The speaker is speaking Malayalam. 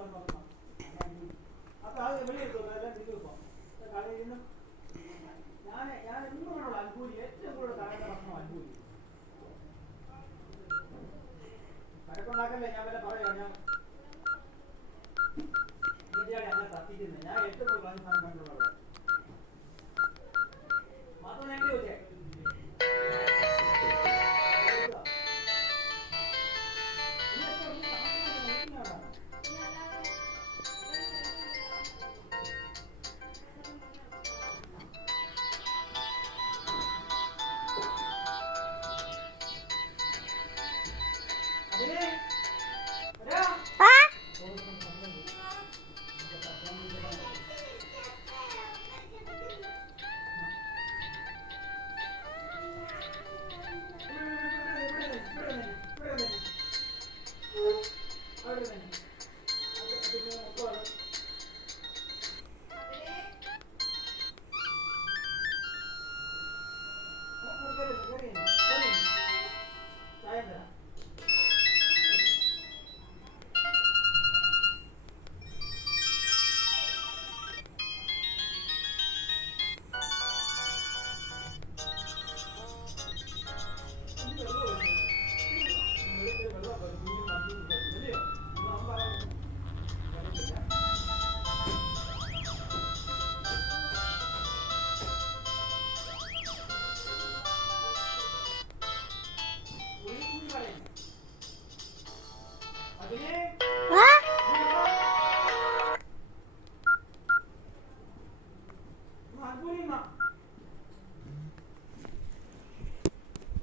അപ്പൊ അത് വെളിയെടുത്തു എല്ലാം തിരിച്ചു കടയിൽ നിന്ന് ഞാൻ എന്നും കൊണ്ടുള്ള അൽക്കൂലി ഏറ്റവും കൂടുതൽ തകർന്ന ഭക്ഷണം അൽക്കൂലി കരക്കൊണ്ടാക്കല്ലേ ഞാൻ വല്ല പറയാം ഞാൻ ഇന്ത്യയുടെ അങ്ങനെ തപ്പിക്കുന്നത് ഞാൻ ഏറ്റവും കൂടുതൽ കളഞ്ഞ സാധനം കണ്ടുള്ളത് മാത്രം ഞാൻ ചോദിച്ചേ Magulima.